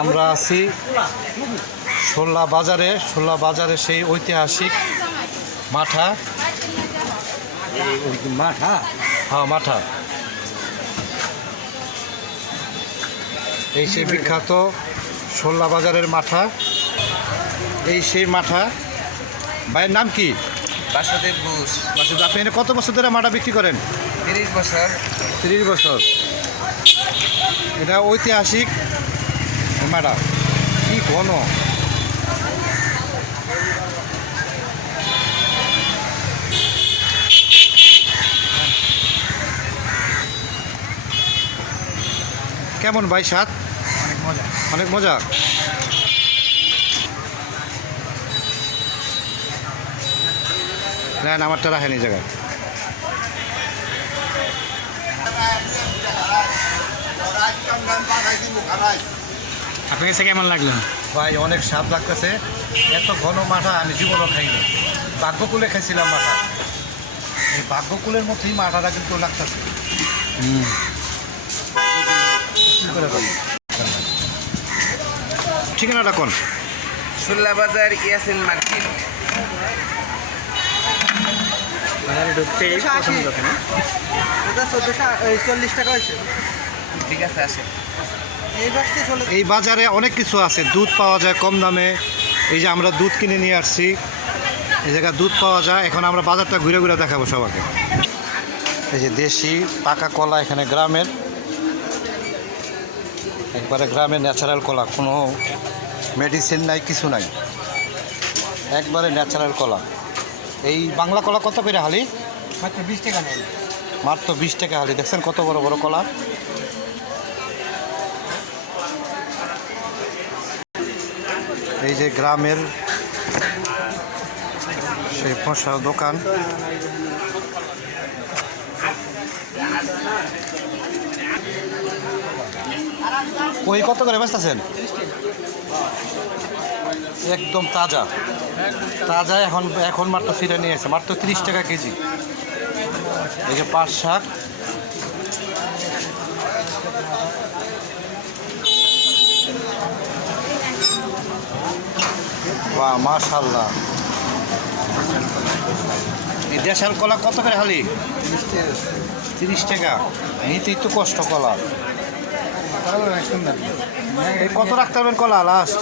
আমরা আছি শোলা বাজারে সেই ঐতিহাসিক মাঠা। হ্যাঁ, মাঠা। এই সেই বিখ্যাত শোলা বাজারের মাঠা। এই সেই মাঠা। ভাইয়ের নাম কি? বাসুদেব ঘোষ। বাসুদেব, আপনি এখানে কত বছর ধরে মাঠা বিক্রি করেন? 30 বছর। 30 বছর। এটা ঐতিহাসিক মাঠা, কি ঘন। কেমন ভাই স্বাদ? অনেক মজা। অনেক মজা। নেন, আমারটা রাখেন এই জায়গায়। আপনার কাছে কেমন লাগলো? ভাই অনেক স্বাদ লাগতেছে। এত ঘন মাঠা আমি জীবনও খাইনি। ভাগ্যকুলে খাইছিলাম মাঠা। এই ভাগ্যকুলের মধ্যেই মাঠাটা কিন্তু লাগতেছে। ঠিকানাটা কোন? শোলা বাজার ইয়াসিন মার্কেট। ঢুকতেই প্রথম দোকানে 1440 টাকা হয়েছে। ঠিক আছে, আসে। এই বাজারে অনেক কিছু আছে। দুধ পাওয়া যায় কম দামে। এই যে আমরা দুধ কিনে নিয়ে আসছি, এই জায়গায় দুধ পাওয়া যায়। এখন আমরা বাজারটা ঘুরে ঘুরে দেখাবো সবাইকে। এই যে দেশি পাকা কলা, এখানে গ্রামের, একবারে গ্রামের ন্যাচারাল কলা, কোনো মেডিসিন নাই, কিছু নাই, একবারে ন্যাচারাল কলা। এই বাংলা কলা কত করে হালি? মাত্র 20 টাকা নেই। মাত্র 20 টাকা হালি। দেখছেন কত বড় বড় কলা। এই যে গ্রামের সেই ফসা দোকান। ওই কত করে বেচতেছেন? একদম তাজা তাজা। এখন মাত্র সিরে নিয়ে এসে মাত্র 30 টাকা কেজি। এই যে পাট শাক, বাহ মাশাআল্লাহ। এই দেশাল কলা কত করে হালি? 30 টাকা। নিতেই তো কষ্ট কলা। এই কত রাখতে পারবেন কলা লাস্ট?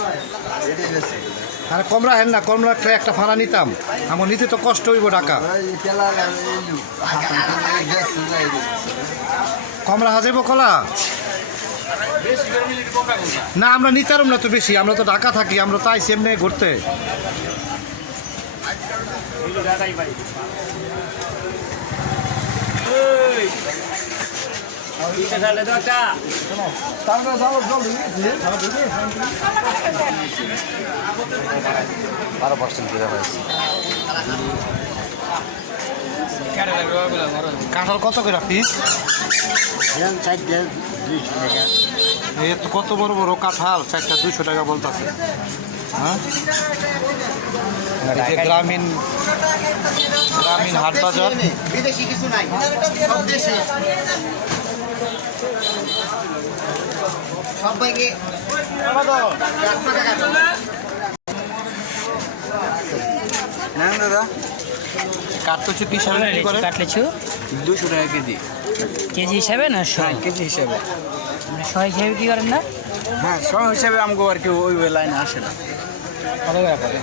আরে কম রাখেন না, কম রাখলে একটা ভাড়া নিতাম। আমার নিতে তো কষ্ট হইব টাকা। কম রাখা যাইব কলা? না, আমরা নিতাম না তো বেশি। আমরা তো ঢাকা থাকি, আমরা তাই সেমনে ঘুরতে। কাঁঠাল কত করে পিস? এ তো কত বড় বড় কাঁঠাল, 4টা 200 টাকা বলতেছে। হ্যাঁ, এই যে গ্রামীণ হাট বাজার। বিদেশি কিছু নাই, সব দেশি। সবাইকে না দাদা, কাটলেচু কি হিসাবে বিক্রি করে? কাটলেচু 200 টাকা কেজি। কেজি হিসাবে না শো? কেজি হিসাবে। শো হিসাবে কি করেন না? হ্যাঁ, সব হিসাবে আমাকে আর কি ওই লাইনে আসে না। কত করে পড়ে?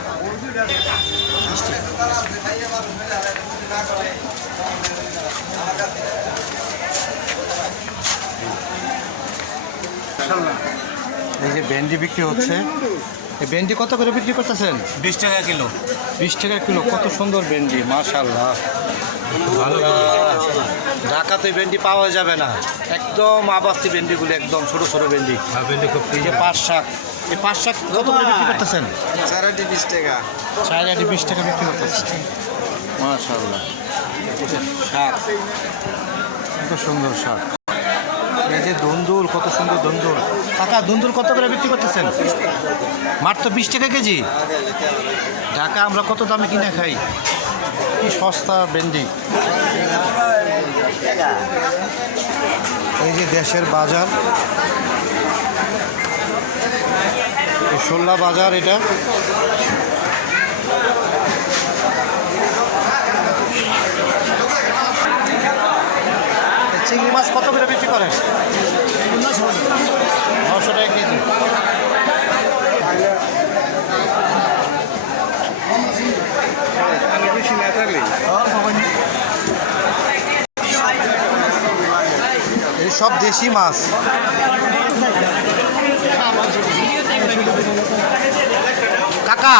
এই যে ভেন্ডি বিক্রি হচ্ছে। এই ভেন্ডি কত করে বিক্রি করতেছেন? 20 টাকা কিলো। 20 টাকা কিলো। কত সুন্দর ভেন্ডি, মাশাআল্লাহ। ঢাকাতে ভেন্ডি পাওয়া যাবে না, একদম আবাসি ভেন্ডিগুলো, একদম ছোট ছোট ভেন্ডি। এই যে পাট শাক, এই পাট শাক কত করে বিক্রি করতেছেন? 4 20 টাকা। 4 20 টাকা বিক্রি করতেছেন। মাশাআল্লাহ। শাক কত সুন্দর শাক। এই যে ধুন্দুল, কত সুন্দর ধুন্দুল। কাকা, ধুন্দুল কত করে বিক্রি করতেছেন? মাত্র 20 টাকা কেজি। ঢাকা আমরা কত দামে কিনে খাই, কি সস্তা ভেন্ডি। এই যে দেশের বাজার। শোল্লা বাজার এটা। চিংড়ি মাছ কত করে বিক্রি করেন? 900 টাকা কেজি। এই সব দেশি মাছ। কাকা,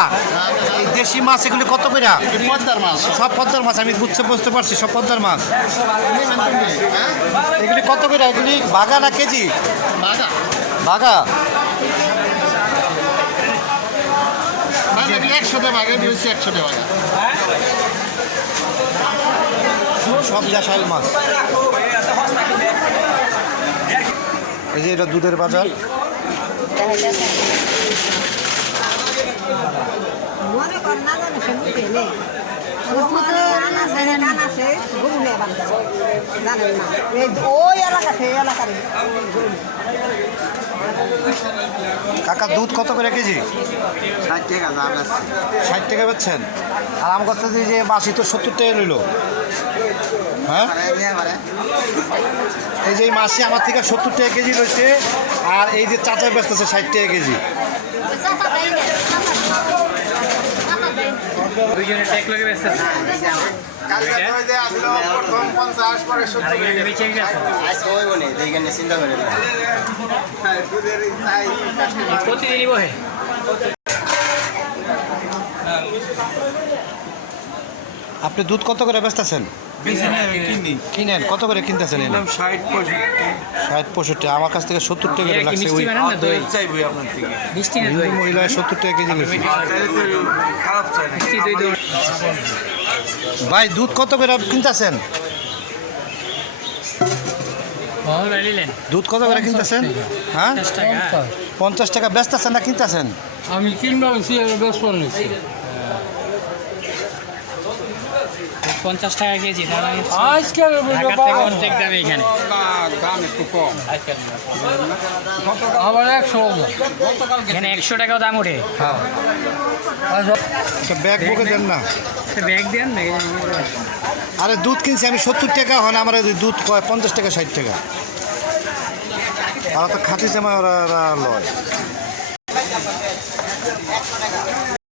এই দেশি মাছ এগুলি কত করে? পদ্মার মাছ সব পদ্মার মাছ, আমি বুঝতে পারছি সব পদ্মার মাছ। এগুলি কত করে? এগুলি বাঘা না কেজি? বাঘা বাঘা 100 টাকা বাঘা দিয়েছি, 100 টাকা বাঘা। সব দেশাল মাছ। এই যে এটা দুধের বাজার। মনে কর না জানো সে বুঝে নেই জানেন না ওই এলাকা সেই এলাকার কাকা দুধ কত করে কেজি? 60 টাকা দাম আছে। 60 টাকা বেচছেন। আর আমার কথা যে বাসি তো 70 টাকা রইল। হ্যাঁ, এই যে এই মাসি আমার থেকে 70 টাকা কেজি রয়েছে, আর এই যে চাচা বেচতেছে 60 টাকা কেজি। দুইজনে ট্যাগ লাগে ব্যস্ত আছে। প্রতিদিনই বহে। আপনি দুধ কত করে বেচতেছেন? কিনেন কত করে কিনতেছেন? 60-65। আমার কাছ থেকে 70 টাকা করে লাগছে। ওই মিষ্টি না দই? মহিলা 70 টাকা কেজি নিচ্ছে। মিষ্টি দই দই। ভাই দুধ কত করে কিনতেছেন? ভালো নিলেন? দুধ কত করে কিনতেছেন? হ্যাঁ, 50 টাকা। 50 টাকা বেচতেছেন না কিনতেছেন? আমি কিনবো বেশ নিচ্ছি 50 টাকা কেজি। তার মানে আজকাল ঢাকার থেকে অর্ধেক দামে এখানে। দাম একটু কম। আবার 100 এখানে 100 টাকাও দাম ওঠে। একটা ব্যাগ বুকে দেন না। ব্যাগ দেন না। আরে দুধ কিনছি আমি 70 টাকা, হয় না আমার দুধ কয় 50 টাকা 60 টাকা। ওরা তো খাঁটি জামা ওরা লয়।